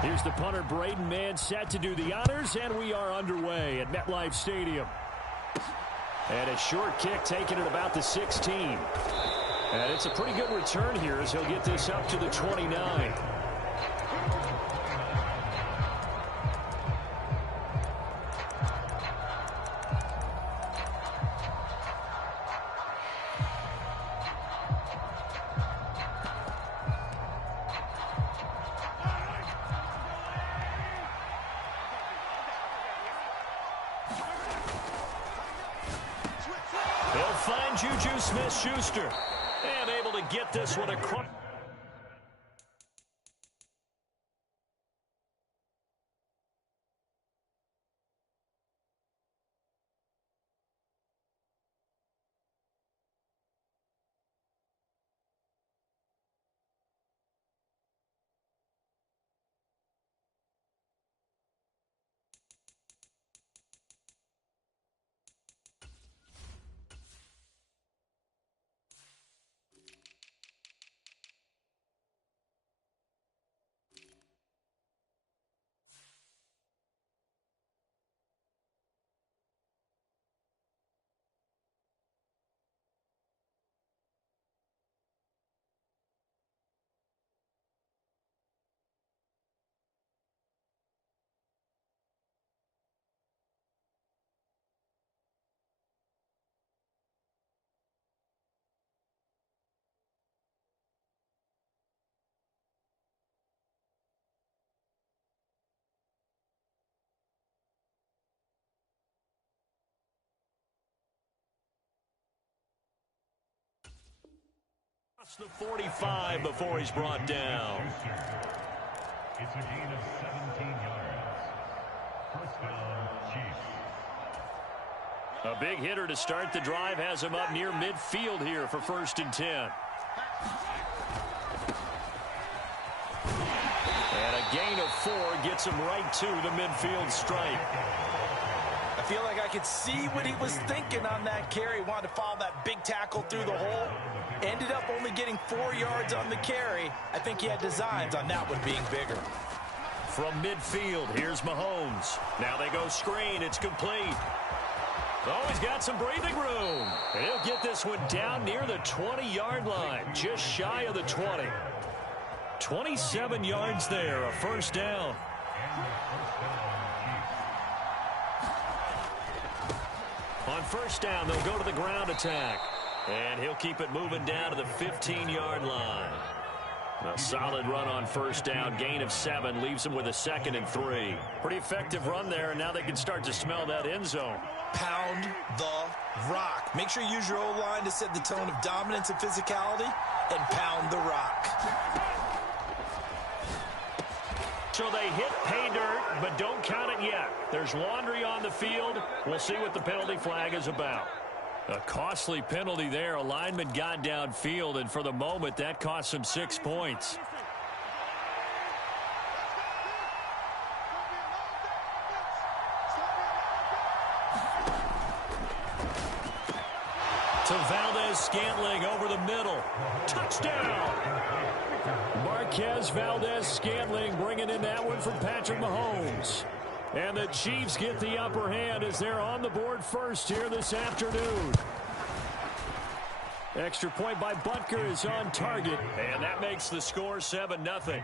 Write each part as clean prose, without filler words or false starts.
Here's the punter, Braden Mann, set to do the honors, and we are underway at MetLife Stadium. And a short kick taken at about the 16. And it's a pretty good return here as he'll get this up to the 29. Juju Smith-Schuster, and able to get this one across. The 45 before he's brought down. It's a gain of 17 yards. First down, Chiefs. A big hitter to start the drive has him up near midfield here for 1st and 10. And a gain of 4 gets him right to the midfield stripe. I feel like I could see what he was thinking on that carry. Wanted to follow that big tackle through the hole. Ended up only getting 4 yards on the carry. I think he had designs on that one being bigger. From midfield, here's Mahomes. Now they go screen. It's complete. Oh, he's got some breathing room. And he'll get this one down near the 20-yard line, just shy of the 20. 27 yards there, a first down. On first down, they'll go to the ground attack. And he'll keep it moving down to the 15-yard line. A solid run on first down. Gain of 7 leaves them with a 2nd and 3. Pretty effective run there, and now they can start to smell that end zone. Pound the rock. Make sure you use your O-line to set the tone of dominance and physicality, and pound the rock. So they hit pay dirt, but don't count it yet. There's laundry on the field. We'll see what the penalty flag is about. A costly penalty there. A lineman got downfield, and for the moment, that cost him 6 points. To Valdez-Scantling over the middle. Touchdown! Marquez Valdez-Scantling bringing in that one from Patrick Mahomes. And the Chiefs get the upper hand as they're on the board first here this afternoon. Extra point by Butker is on target, and that makes the score 7-0.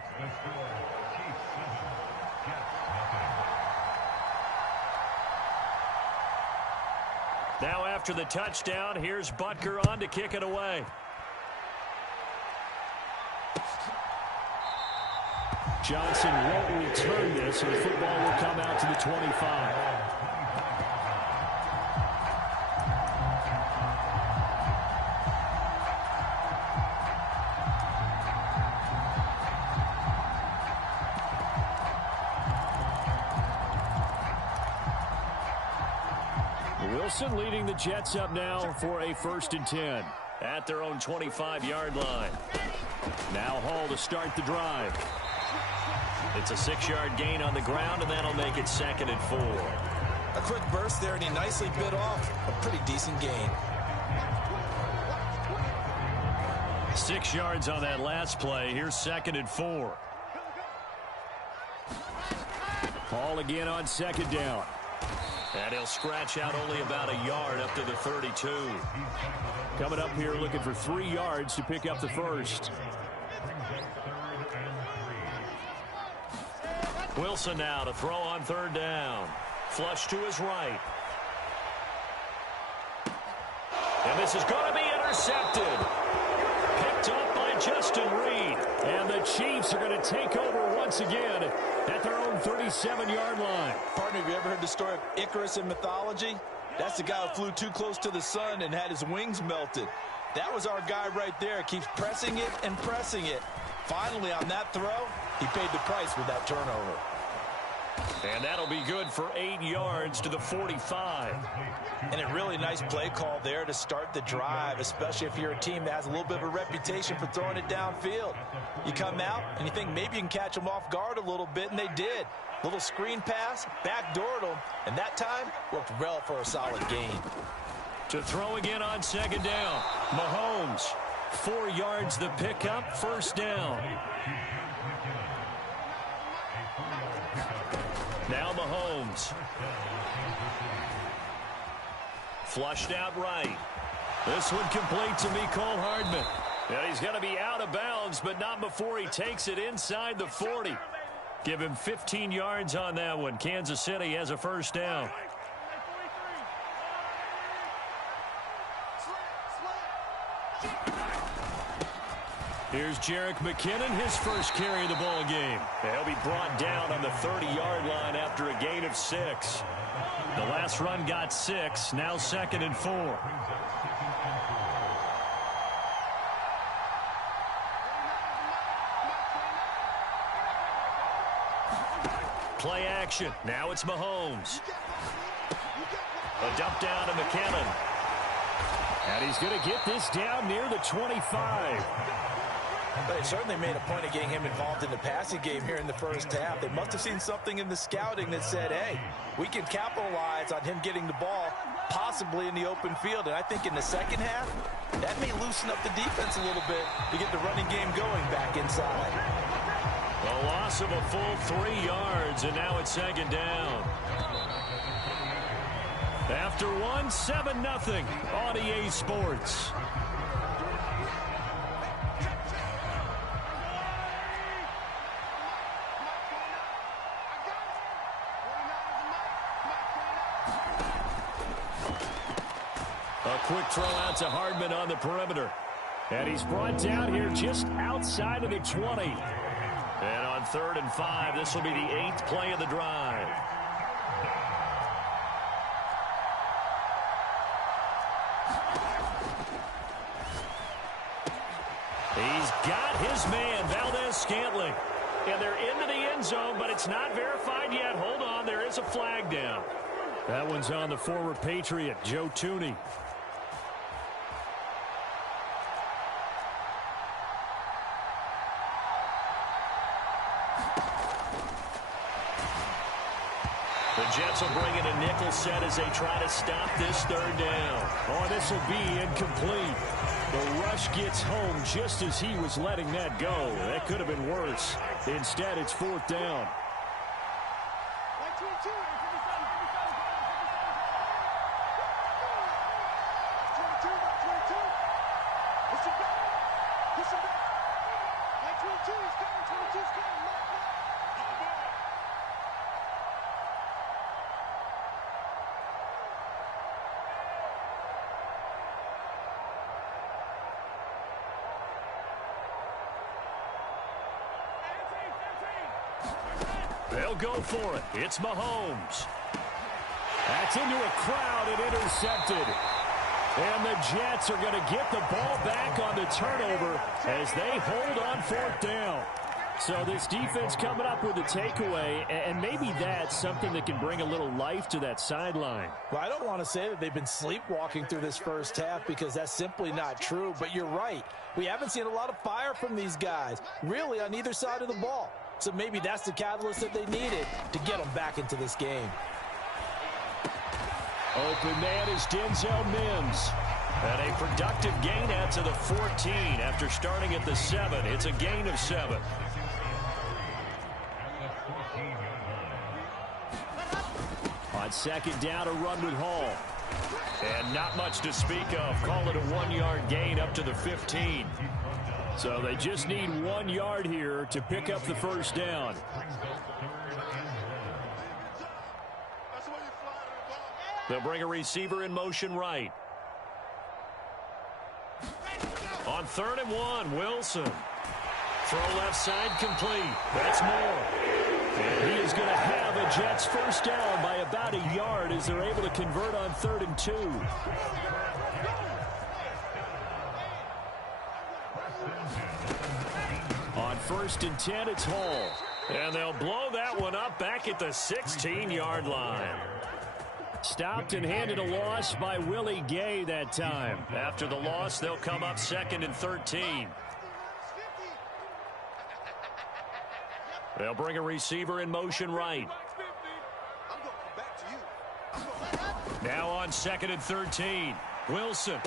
Now after the touchdown, here's Butker on to kick it away. Johnson won't return this, and the football will come out to the 25. Wilson leading the Jets up now for a 1st and 10 at their own 25-yard line. Now Hall to start the drive. It's a 6-yard gain on the ground, and that'll make it 2nd and 4. A quick burst there, and he nicely bit off a pretty decent gain. 6 yards on that last play. Here's 2nd and 4. Ball again on second down. And he'll scratch out only about a yard up to the 32. Coming up here looking for 3 yards to pick up the first. Wilson now to throw on third down. Flush to his right. And this is going to be intercepted. Picked up by Justin Reed. And the Chiefs are going to take over once again at their own 37-yard line. Partner, have you ever heard the story of Icarus in mythology? That's the guy who flew too close to the sun and had his wings melted. That was our guy right there. Keeps pressing it and pressing it. Finally, on that throw, he paid the price with that turnover. And that'll be good for 8 yards to the 45. And a really nice play call there to start the drive, especially if you're a team that has a little bit of a reputation for throwing it downfield. You come out and you think maybe you can catch them off guard a little bit, and they did. Little screen pass, backdoored them, and that time worked well for a solid gain. To throw again on second down. Mahomes, 4 yards the pickup, first down. Now Mahomes. Flushed out right. This one complete to Mecole Hardman. And he's going to be out of bounds, but not before he takes it inside the 40. Give him 15 yards on that one. Kansas City has a first down. Here's Jerick McKinnon, his first carry of the ball game. He'll be brought down on the 30-yard line after a gain of 6. The last run got 6, now 2nd and 4. Play action. Now it's Mahomes. A dump down to McKinnon. And he's going to get this down near the 25. But they certainly made a point of getting him involved in the passing game here in the first half. They must have seen something in the scouting that said, hey, we can capitalize on him getting the ball possibly in the open field. And I think in the second half, that may loosen up the defense a little bit to get the running game going back inside. A loss of a full 3 yards, and now it's second down. After one, 7-0 on EA Sports. A quick throw out to Hardman on the perimeter. And he's brought down here just outside of the 20. And on 3rd and 5, this will be the 8th play of the drive. He's got his man, Valdez-Scantling. And they're into the end zone, but it's not verified yet. Hold on, there is a flag down. That one's on the former Patriot, Joe Thuney. The Jets will bring in a nickel set as they try to stop this 3rd down. Oh, this will be incomplete. The rush gets home just as he was letting that go. That could have been worse. Instead, it's 4th down. They'll go for it. It's Mahomes. That's into a crowd and intercepted. And the Jets are going to get the ball back on the turnover as they hold on 4th down. So this defense coming up with a takeaway, and maybe that's something that can bring a little life to that sideline. Well, I don't want to say that they've been sleepwalking through this first half because that's simply not true, but you're right. We haven't seen a lot of fire from these guys, really on either side of the ball. So maybe that's the catalyst that they needed to get them back into this game. Open man is Denzel Mims. And a productive gain out to the 14 after starting at the 7. It's a gain of 7. On second down, a run with Hall. And not much to speak of. Call it a 1-yard gain up to the 15. So they just need 1 yard here to pick up the first down. They'll bring a receiver in motion right. On 3rd and 1, Wilson. Throw left side complete. That's more. And he is going to have a Jets first down by about a yard as they're able to convert on 3rd and 2. On 1st and 10, it's Hall. And they'll blow that one up back at the 16-yard line. Stopped and handed a loss by Willie Gay that time. After the loss, they'll come up 2nd and 13. They'll bring a receiver in motion right. Now on 2nd and 13. Wilson.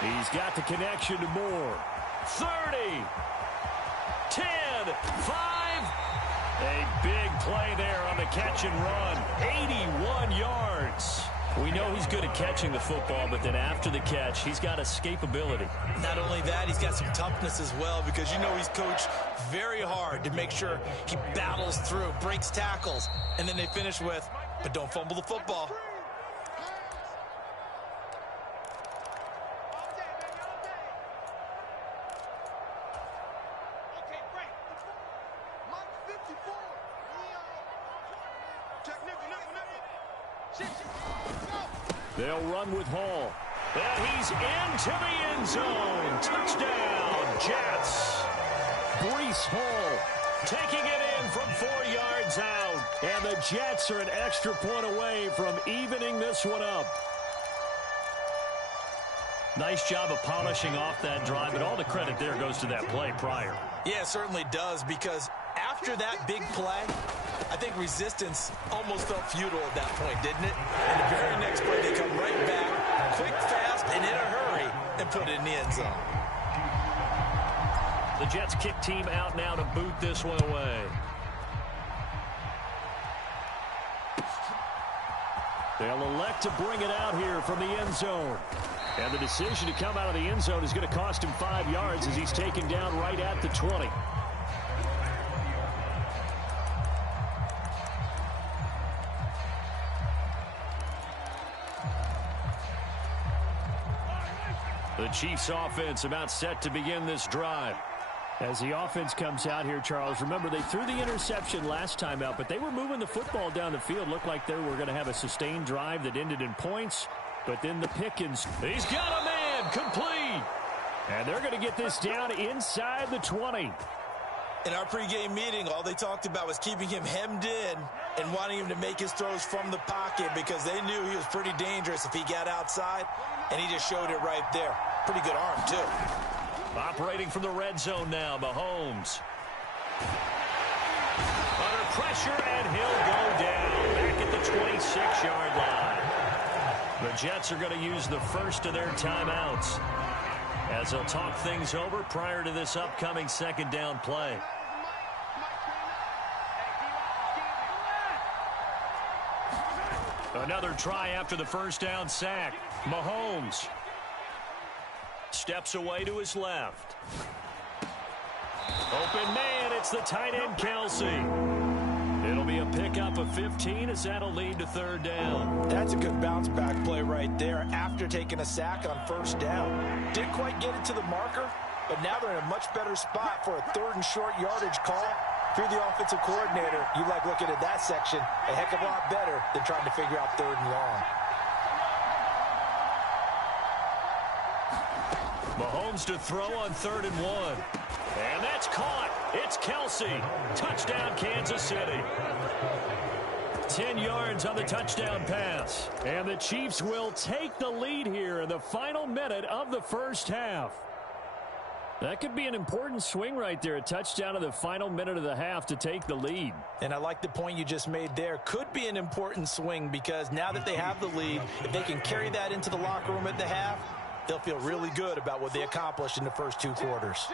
He's got the connection to Moore. 30. 10. 5. A big play there on the catch and run. 81 yards. We know he's good at catching the football, but then after the catch, he's got escapability. Not only that, he's got some toughness as well, because you know he's coached very hard to make sure he battles through, breaks tackles, and then they finish with, but don't fumble the football. They'll run with Hall. And he's into the end zone. Touchdown, Jets. Breece Hall taking it in from 4 yards out. And the Jets are an extra point away from evening this one up. Nice job of polishing off that drive, but all the credit there goes to that play prior. Yeah, it certainly does, because after that big play, I think resistance almost felt futile at that point, didn't it? And the very next play, they come right back, quick, fast, and in a hurry, and put it in the end zone. The Jets kick team out now to boot this one away. They'll elect to bring it out here from the end zone. And the decision to come out of the end zone is going to cost him 5 yards as he's taken down right at the 20. The Chiefs offense about set to begin this drive. As the offense comes out here, Charles, remember they threw the interception last time out, but they were moving the football down the field. Looked like they were going to have a sustained drive that ended in points, but then the Pickens. He's got a man complete. And they're going to get this down inside the 20. In our pregame meeting, all they talked about was keeping him hemmed in and wanting him to make his throws from the pocket, because they knew he was pretty dangerous if he got outside, and he just showed it right there. Pretty good arm, too. Operating from the red zone now, Mahomes. Under pressure, and he'll go down back at the 26-yard line. The Jets are going to use the first of their timeouts as they'll talk things over prior to this upcoming second down play. Another try after the first down sack. Mahomes steps away to his left. Open man, it's the tight end Kelsey. It'll be a pickup of 15 as that'll lead to third down. That's a good bounce back play right there after taking a sack on first down. Didn't quite get it to the marker, but now they're in a much better spot for a third and short yardage call. If you're the offensive coordinator, you like looking at that section a heck of a lot better than trying to figure out third and long. Mahomes to throw on 3rd and 1. And that's caught. It's Kelsey. Touchdown, Kansas City. 10 yards on the touchdown pass. And the Chiefs will take the lead here in the final minute of the first half. That could be an important swing right there. A touchdown in the final minute of the half to take the lead. And I like the point you just made there. Could be an important swing, because now that they have the lead, if they can carry that into the locker room at the half, they'll feel really good about what they accomplished in the first 2 quarters.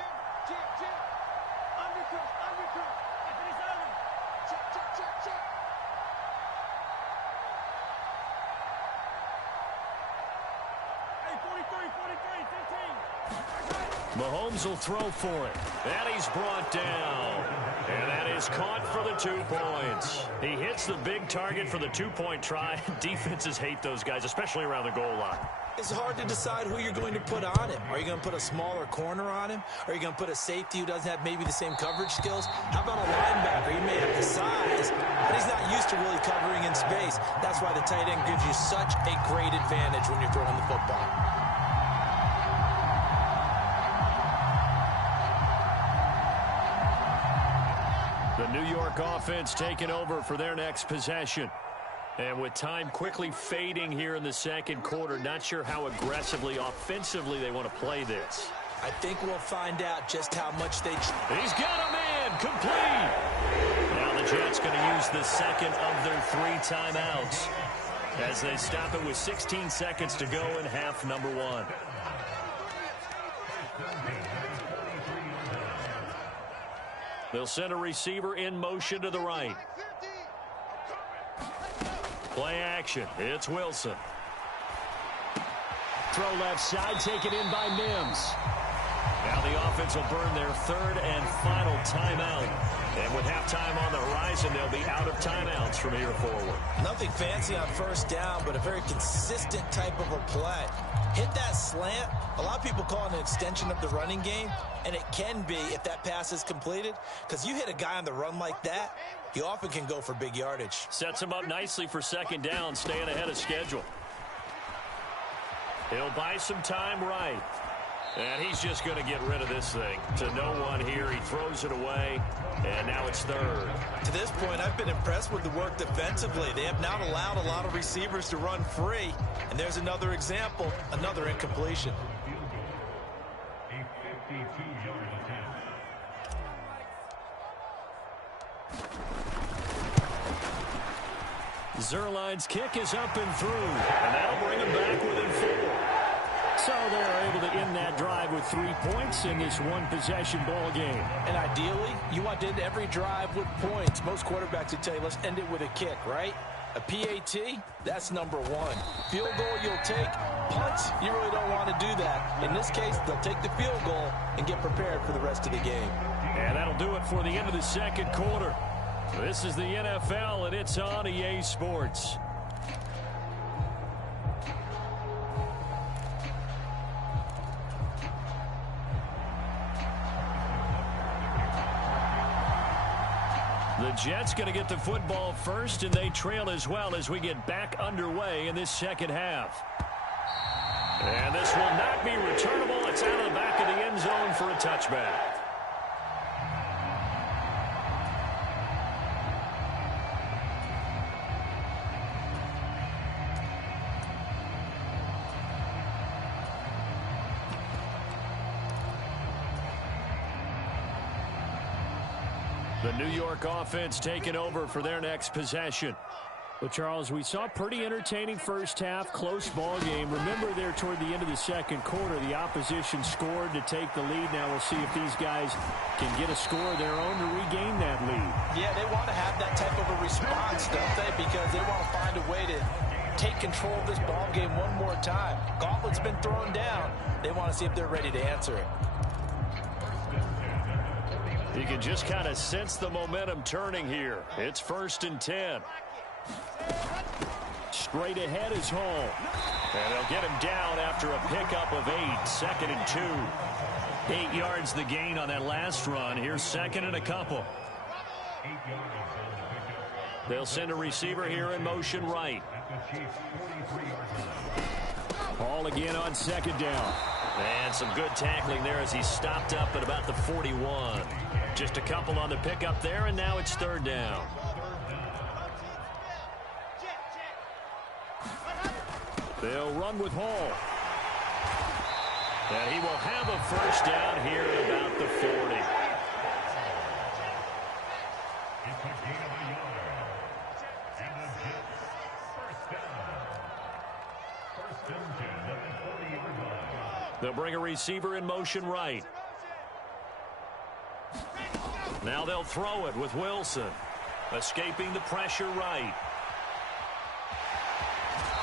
Mahomes will throw for it. And he's brought down. And that is caught for the 2 points. He hits the big target for the 2-point try. Defenses hate those guys, especially around the goal line. It's hard to decide who you're going to put on him. Are you going to put a smaller corner on him? Are you going to put a safety who doesn't have maybe the same coverage skills? How about a linebacker? He may have the size, but he's not used to really covering in space. That's why the tight end gives you such a great advantage when you're throwing the football. The New York offense taking over for their next possession. And with time quickly fading here in the second quarter, not sure how aggressively, offensively they want to play this. I think we'll find out just how much they... He's got him in, complete. Now the Jets going to use the second of their 3 timeouts as they stop it with 16 seconds to go in half number 1. They'll send a receiver in motion to the right. Play action. It's Wilson. Throw left side, taken in by Mims. Now the offense will burn their 3rd and final timeout. And with halftime on the horizon, they'll be out of timeouts from here forward. Nothing fancy on first down, but a very consistent type of a play. Hit that slant. A lot of people call it an extension of the running game, and it can be if that pass is completed, because you hit a guy on the run like that, he often can go for big yardage. Sets him up nicely for second down, staying ahead of schedule. He'll buy some time right. And he's just going to get rid of this thing. To no one here. He throws it away, and now it's 3rd. To this point, I've been impressed with the work defensively. They have not allowed a lot of receivers to run free. And there's another example, another incompletion. A 52-yard attempt. Zerline's kick is up and through, and that'll bring him back within 4. So they're able to end that drive with 3 points in this one-possession ball game. And ideally, you want to end every drive with points. Most quarterbacks would tell you, let's end it with a kick, right? A PAT, that's number 1. Field goal, you'll take. Punts, you really don't want to do that. In this case, they'll take the field goal and get prepared for the rest of the game. And that'll do it for the end of the second quarter. This is the NFL, and it's on EA Sports. The Jets going to get the football first, and they trail as well as we get back underway in this second half. And this will not be returnable. It's out of the back of the end zone for a touchback. The New York offense taking over for their next possession. Well, Charles, we saw a pretty entertaining first half, close ball game. Remember there toward the end of the second quarter, the opposition scored to take the lead. Now we'll see if these guys can get a score of their own to regain that lead. Yeah, they want to have that type of a response, don't they? Because they want to find a way to take control of this ball game one more time. Gauntlet's been thrown down. They want to see if they're ready to answer it. You can just kind of sense the momentum turning here. It's 1st and 10. Straight ahead is Hall. And they'll get him down after a pickup of 8. 2nd and 2. 8 yards the gain on that last run. Here's 2nd and a couple. They'll send a receiver here in motion right. Hall again on 2nd down. And some good tackling there as he stopped up at about the 41. Just a couple on the pickup there, and now it's 3rd down. They'll run with Hall. And he will have a first down here at about the 40. It's a gain of a yard. And the Jets first down. 1st and 10 at the 40-yard line. They'll bring a receiver in motion right. Now they'll throw it with Wilson. Escaping the pressure right.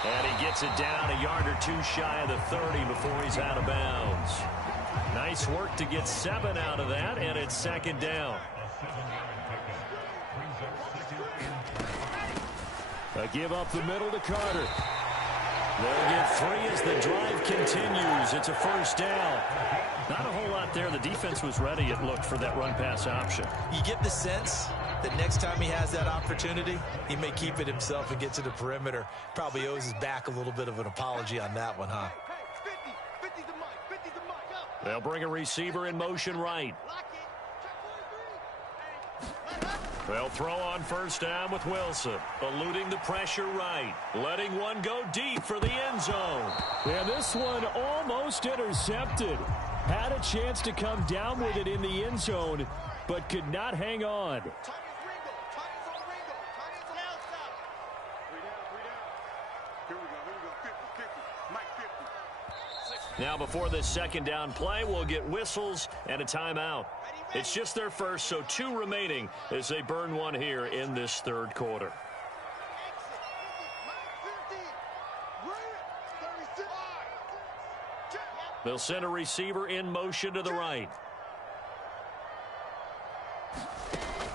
And he gets it down a yard or 2 shy of the 30 before he's out of bounds. Nice work to get 7 out of that, and it's second down. A give up the middle to Carter. They'll get 3 as the drive continues. It's a first down. Not a whole lot there. The defense was ready, it looked, for that run-pass option. You get the sense that next time he has that opportunity, he may keep it himself and get to the perimeter. Probably owes his back a little bit of an apology on that one, huh? They'll bring a receiver in motion right. They'll throw on first down with Wilson. Eluding the pressure right. Letting one go deep for the end zone. And this one almost intercepted. Had a chance to come down with it in the end zone, but could not hang on. Now before this second down play, we'll get whistles and a timeout. It's just their first, so 2 remaining as they burn one here in this third quarter. They'll send a receiver in motion to the right.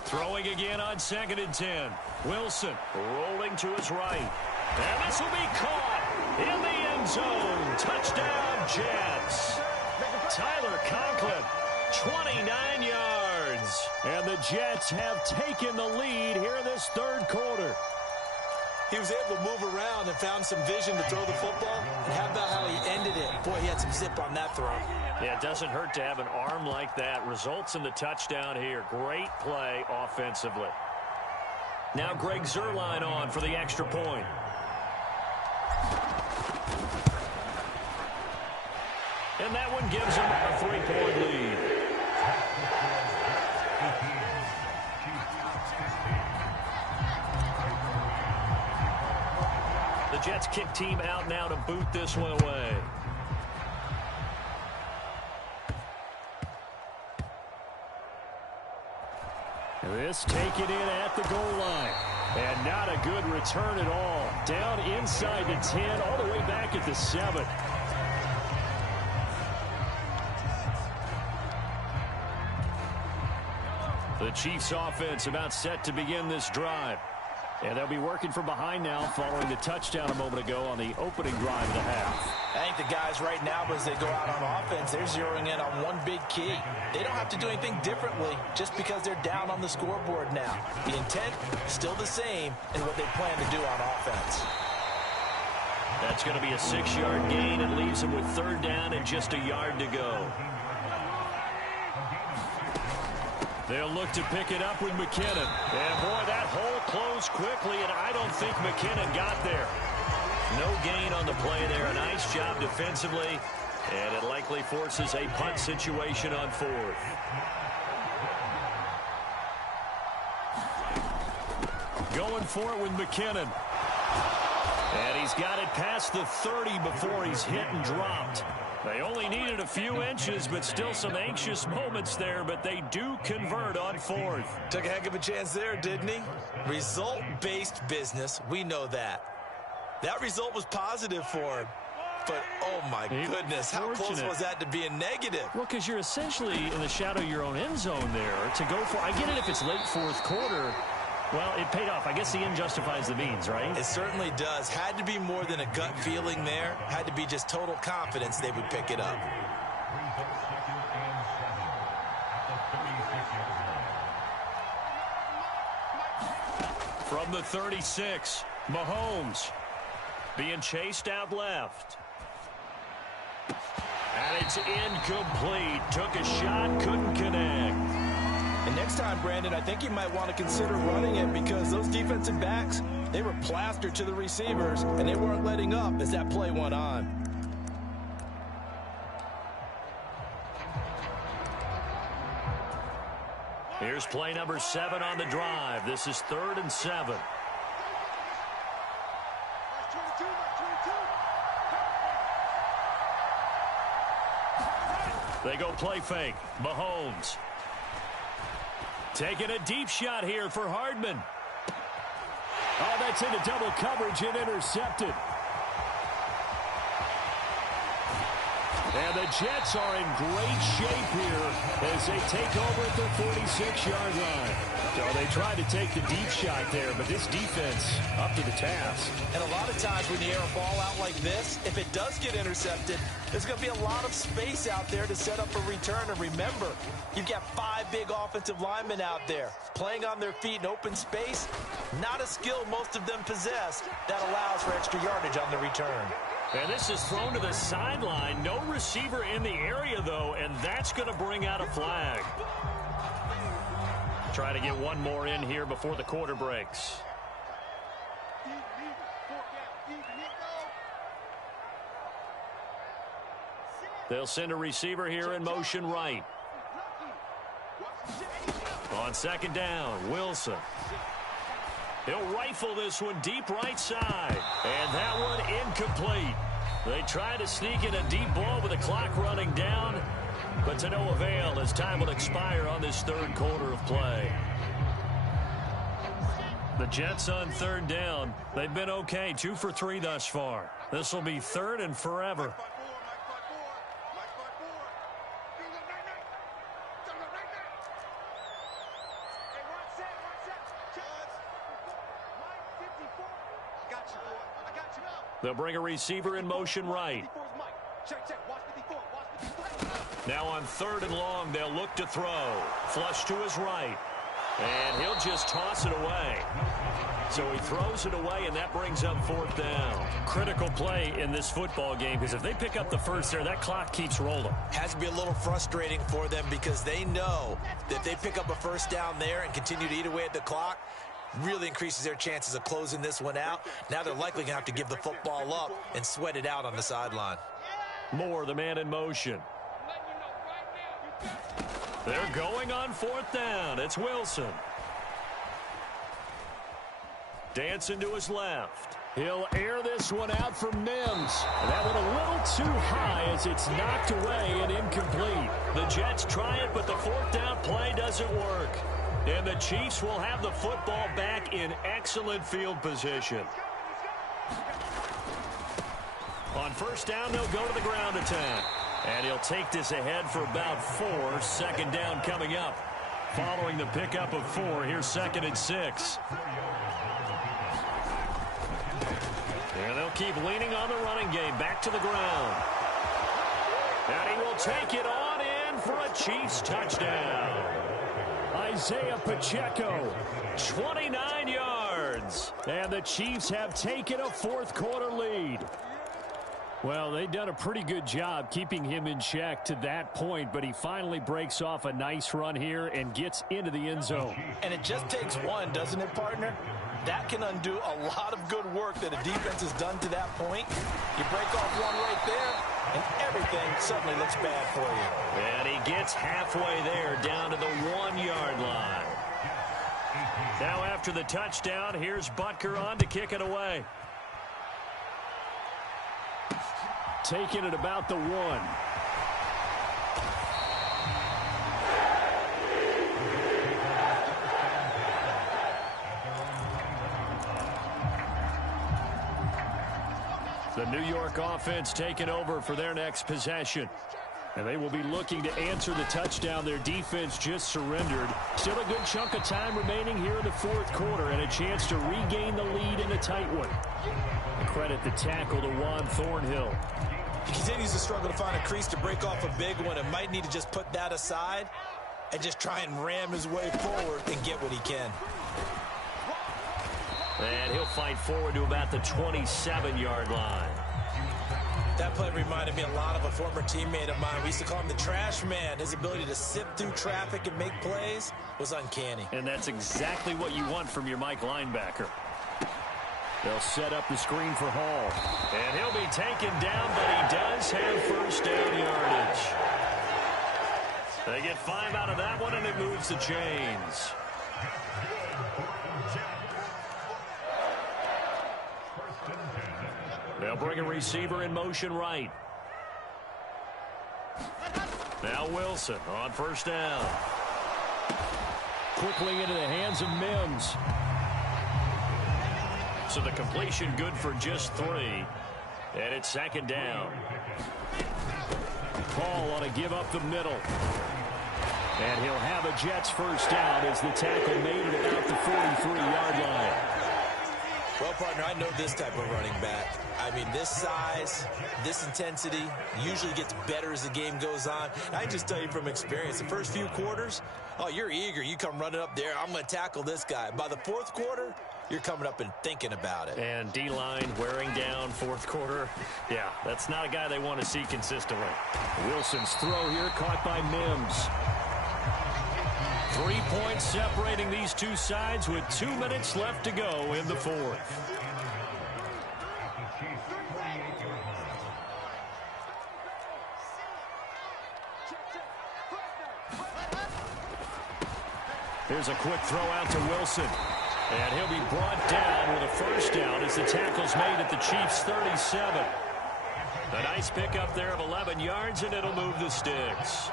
Throwing again on 2nd and 10. Wilson rolling to his right. And this will be caught in the end zone. Touchdown, Jets. Tyler Conklin, 29 yards. And the Jets have taken the lead here in this third quarter. He was able to move around and found some vision to throw the football. And how about how he ended it? Boy, he had some zip on that throw. Yeah, it doesn't hurt to have an arm like that. Results in the touchdown here. Great play offensively. Now Greg Zuerlein on for the extra point. And that one gives him a 3-point lead. The Jets kick team out now to boot this one away. This taken in at the goal line. And not a good return at all. Down inside the 10, all the way back at the 7. The Chiefs offense about set to begin this drive. And they'll be working from behind now following the touchdown a moment ago on the opening drive of the half. I think the guys right now, as they go out on offense, they're zeroing in on one big key. They don't have to do anything differently just because they're down on the scoreboard now. The intent, still the same in what they plan to do on offense. That's going to be a 6-yard gain. It leaves them with 3rd down and just a yard to go. They'll look to pick it up with McKinnon. And, boy, that hole closed quickly, and I don't think McKinnon got there. No gain on the play there. A nice job defensively, and it likely forces a punt situation on 4th. Going for it with McKinnon. And he's got it past the 30 before he's hit and dropped. They only needed a few inches, but still some anxious moments there, but they do convert on 4th. Took a heck of a chance there, didn't he? Result-based business, we know that. That result was positive for him. But, oh, my goodness, how close was that to being negative? Well, because you're essentially in the shadow of your own end zone there to go for. I get it if it's late 4th quarter. Well, it paid off. I guess the end justifies the means, right? It certainly does. Had to be more than a gut feeling there. Had to be just total confidence they would pick it up. From the 36, Mahomes being chased out left. And it's incomplete. Took a shot, couldn't connect. And next time, Brandon, I think you might want to consider running it because those defensive backs, they were plastered to the receivers, and they weren't letting up as that play went on. Here's play number 7 on the drive. This is 3rd and 7. They go play fake. Mahomes. Taking a deep shot here for Hardman. Oh, that's into double coverage and intercepted. And the Jets are in great shape here as they take over at their 46-yard line. So they tried to take the deep shot there, but this defense up to the task. And a lot of times when you air a ball out like this, if it does get intercepted, there's going to be a lot of space out there to set up a return. And remember, you've got 5 big offensive linemen out there playing on their feet in open space. Not a skill most of them possess that allows for extra yardage on the return. And this is thrown to the sideline. No receiver in the area, though, and that's going to bring out a flag. Try to get one more in here before the quarter breaks. They'll send a receiver here in motion right. On second down, Wilson. He'll rifle this one deep right side. And that one incomplete. They try to sneak in a deep ball with the clock running down, but to no avail as time will expire on this third quarter of play. The Jets on third down. They've been okay, 2 for 3 thus far. This will be third and forever. They'll bring a receiver in motion right. Now on third and long, they'll look to throw. Flush to his right. And he'll just toss it away. So he throws it away, and that brings up fourth down. Critical play in this football game, because if they pick up the first there, that clock keeps rolling. Has to be a little frustrating for them because they know that if they pick up a first down there and continue to eat away at the clock, really increases their chances of closing this one out. Now they're likely going to have to give the football up and sweat it out on the sideline. Moore, the man in motion. They're going on fourth down. It's Wilson. Dancing to his left. He'll air this one out for Mims. That one a little too high as it's knocked away and incomplete. The Jets try it, but the fourth down play doesn't work. And the Chiefs will have the football back in excellent field position. On first down, they'll go to the ground attack. And he'll take this ahead for about 4. Second down coming up. Following the pickup of 4, here's second and 6. And they'll keep leaning on the running game. Back to the ground. And he will take it on in for a Chiefs touchdown. Isaiah Pacheco, 29 yards. And the Chiefs have taken a fourth quarter lead. Well, they've done a pretty good job keeping him in check to that point, but he finally breaks off a nice run here and gets into the end zone. And it just takes one, doesn't it, partner? That can undo a lot of good work that a defense has done to that point. You break off one right there, and everything suddenly looks bad for you. And he gets halfway there, down to the 1-yard line. Now after the touchdown, here's Butker on to kick it away. Taking it about the 1. The New York offense taking over for their next possession. And they will be looking to answer the touchdown their defense just surrendered. Still a good chunk of time remaining here in the fourth quarter and a chance to regain the lead in a tight one. Credit the tackle to Juan Thornhill. He continues to struggle to find a crease to break off a big one and might need to just put that aside and just try and ram his way forward and get what he can. And he'll fight forward to about the 27-yard line. That play reminded me a lot of a former teammate of mine. We used to call him the trash man. His ability to sift through traffic and make plays was uncanny. And that's exactly what you want from your Mike linebacker. They'll set up the screen for Hall. And he'll be taken down, but he does have first down yardage. They get 5 out of that one, and it moves the chains. They'll bring a receiver in motion right. Now Wilson on first down. Quickly into the hands of Mims. So the completion good for just 3. And it's second down. Paul on a give up the middle. And he'll have a Jets first down as the tackle made it about the 43-yard line. Well, partner, I know this type of running back. I mean, this size, this intensity usually gets better as the game goes on. I just tell you from experience, the first few quarters, oh, you're eager. You come running up there, I'm going to tackle this guy. By the fourth quarter, you're coming up and thinking about it. And D-line wearing down fourth quarter. Yeah, that's not a guy they want to see consistently. Wilson's throw here caught by Mims. 3 points separating these two sides with 2 minutes left to go in the fourth. Here's a quick throw out to Wilson. And he'll be brought down with a first down as the tackle's made at the Chiefs' 37. A nice pickup there of 11 yards, and it'll move the sticks.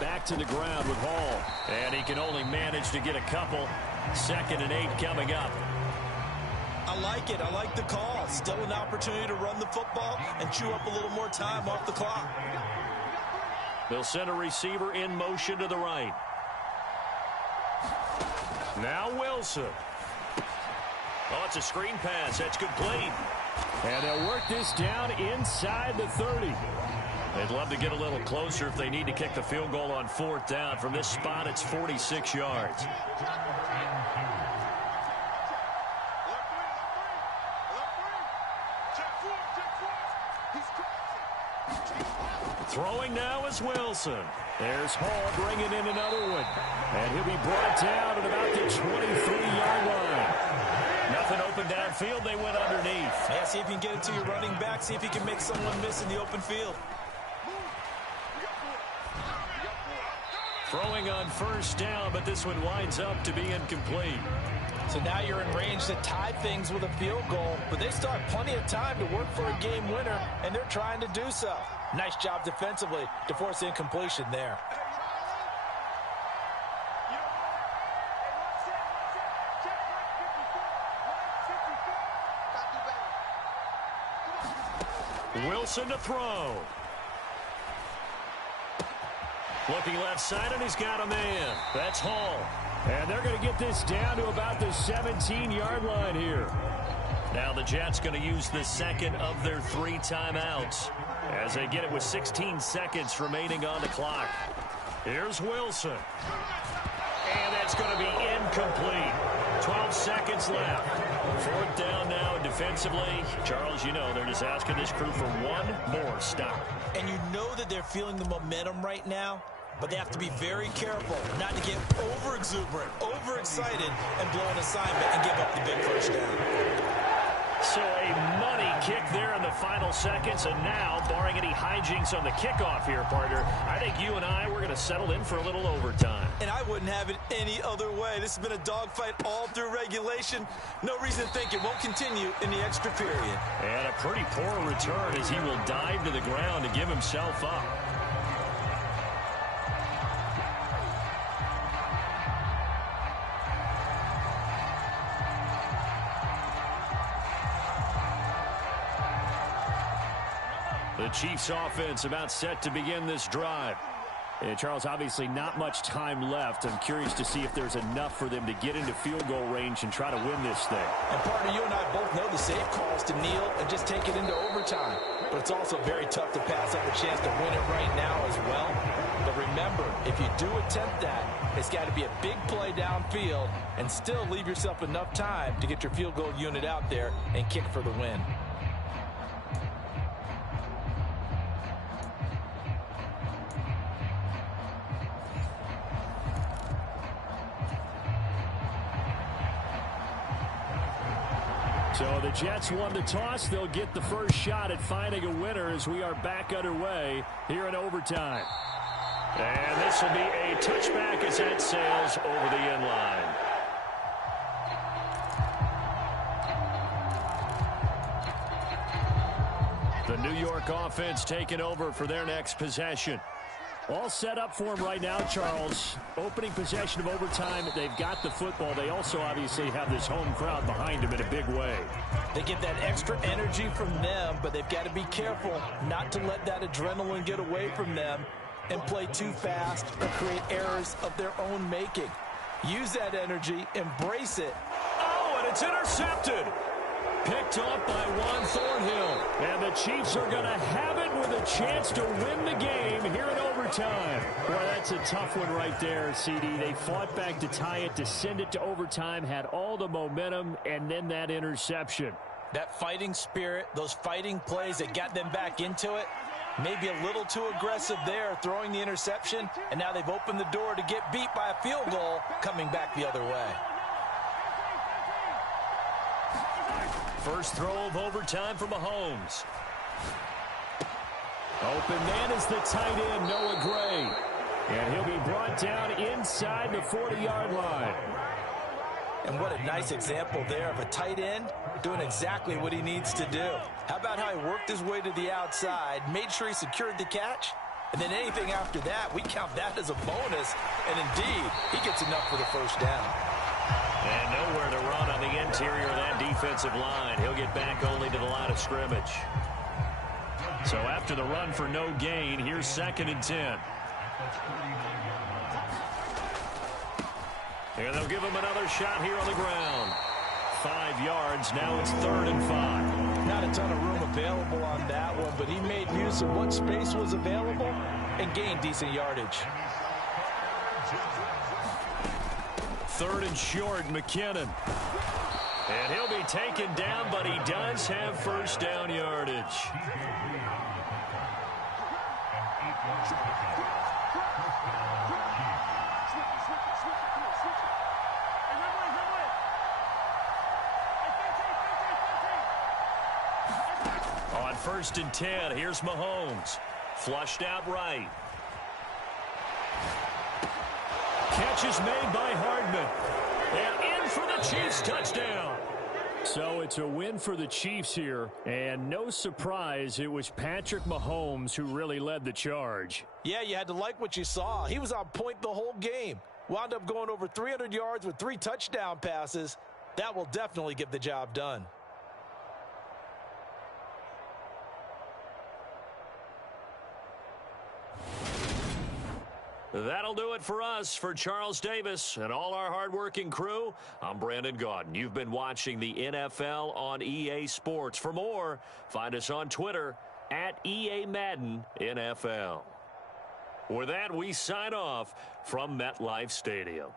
Back to the ground with Hall. And he can only manage to get a couple. 2nd and 8 coming up. I like it. I like the call. Still an opportunity to run the football and chew up a little more time off the clock. They'll send a receiver in motion to the right. Now Wilson. Oh, it's a screen pass. That's complete. And they'll work this down inside the 30. They'd love to get a little closer if they need to kick the field goal on 4th down. From this spot, it's 46 yards. Throwing now is Wilson. There's Hall bringing in another one. And he'll be brought down at about the 23-yard line. Nothing open downfield. They went underneath. Yeah, see if you can get it to your running back. See if you can make someone miss in the open field. Throwing on first down, but this one winds up to be incomplete. So now you're in range to tie things with a field goal, but they still have plenty of time to work for a game winner, and they're trying to do so. Nice job defensively to force incompletion there. Wilson to throw. Looking left side, and he's got a man. That's Hall. And they're going to get this down to about the 17-yard line here. Now the Jets going to use the second of their 3 timeouts as they get it with 16 seconds remaining on the clock. Here's Wilson. And that's going to be incomplete. 12 seconds left. 4th down now defensively. Charles, you know they're just asking this crew for one more stop. And you know that they're feeling the momentum right now, but they have to be very careful not to get over-exuberant, over-excited, and blow an assignment and give up the big first down. So a money kick there in the final seconds, and now, barring any hijinks on the kickoff here, partner, I think you and I, we're going to settle in for a little overtime. And I wouldn't have it any other way. This has been a dogfight all through regulation. No reason to think it won't continue in the extra period. And a pretty poor return as he will dive to the ground to give himself up. The Chiefs offense about set to begin this drive. And Charles, obviously not much time left. I'm curious to see if there's enough for them to get into field goal range and try to win this thing. And partner, you and I both know the safe calls to kneel and just take it into overtime. But it's also very tough to pass up a chance to win it right now as well. But remember, if you do attempt that, it's got to be a big play downfield and still leave yourself enough time to get your field goal unit out there and kick for the win. So the Jets won the toss. They'll get the first shot at finding a winner as we are back underway here in overtime. And this will be a touchback as that sails over the end line. The New York offense taking over for their next possession. All set up for him right now, Charles. Opening possession of overtime. They've got the football. They also obviously have this home crowd behind them in a big way. They get that extra energy from them, but they've got to be careful not to let that adrenaline get away from them and play too fast or create errors of their own making. Use that energy, embrace it. Oh, and it's intercepted. Picked off by Juan Thornhill. And the Chiefs are going to have it with a chance to win the game here in overtime. Boy, that's a tough one right there, CD. They fought back to tie it, to send it to overtime, had all the momentum, and then that interception. That fighting spirit, those fighting plays that got them back into it, maybe a little too aggressive there, throwing the interception, and now they've opened the door to get beat by a field goal coming back the other way. First throw of overtime for Mahomes. Open man is the tight end, Noah Gray. And he'll be brought down inside the 40-yard line. And what a nice example there of a tight end doing exactly what he needs to do. How about how he worked his way to the outside, made sure he secured the catch, and then anything after that, we count that as a bonus. And indeed, he gets enough for the first down. And nowhere to run on the interior of that defensive line. He'll get back only to the line of scrimmage. So after the run for no gain, here's 2nd and 10. And they'll give him another shot here on the ground. 5 yards. Now it's 3rd and 5. Not a ton of room available on that one, but he made use of what space was available and gained decent yardage. 3rd and short, McKinnon. And he'll be taken down, but he does have first down yardage. On 1st and 10, here's Mahomes. Flushed out right. Catch is made by Hardman. And in for the Chiefs touchdown. So it's a win for the Chiefs here. And no surprise, it was Patrick Mahomes who really led the charge. Yeah, you had to like what you saw. He was on point the whole game. Wound up going over 300 yards with 3 touchdown passes. That will definitely get the job done. That'll do it for us. For Charles Davis and all our hardworking crew, I'm Brandon Gaudin. You've been watching the NFL on EA Sports. For more, find us on Twitter at EA Madden NFL. With that, we sign off from MetLife Stadium.